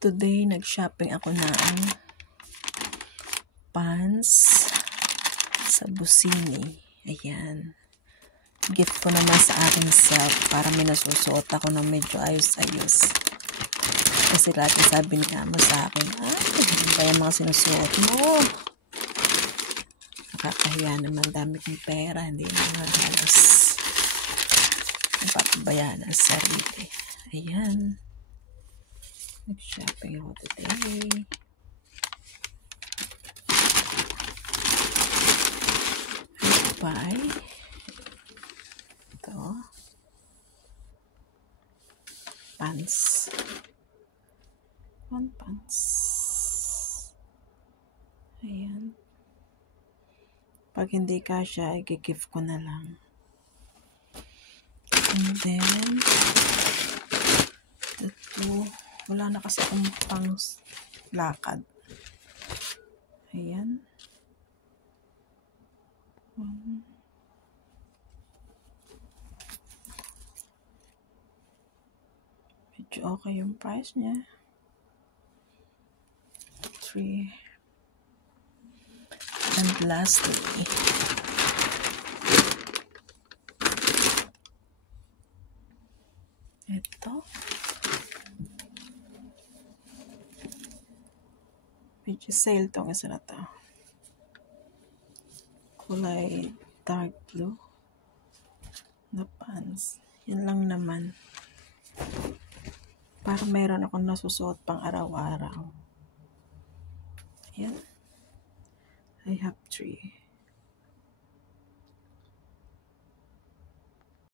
Today, nag-shopping ako ng pants sa Busini. Ayan. Gift ko naman sa aking self para may nasusuot ako ng medyo ayos-ayos. Kasi lagi sabi niya mo sa akin, ano ba yung mga sinusuot mo? Nakakahiya naman, dami kong pera, hindi naman halos napapabayaan ang sarili. Ayan. Nag-shopping ako today. Buy ito pants, one pants. Ayan, pag hindi kasya i-gift ko na lang. And then ito, wala na kasi akong pang lakad. Ayan, medyo okay yung price niya. 3. And lastly, ito medyo sale tong isa na to, kulay dark blue na pants. Yan lang naman, para meron akong nasusuot pang araw-araw. Ayan, I have 3.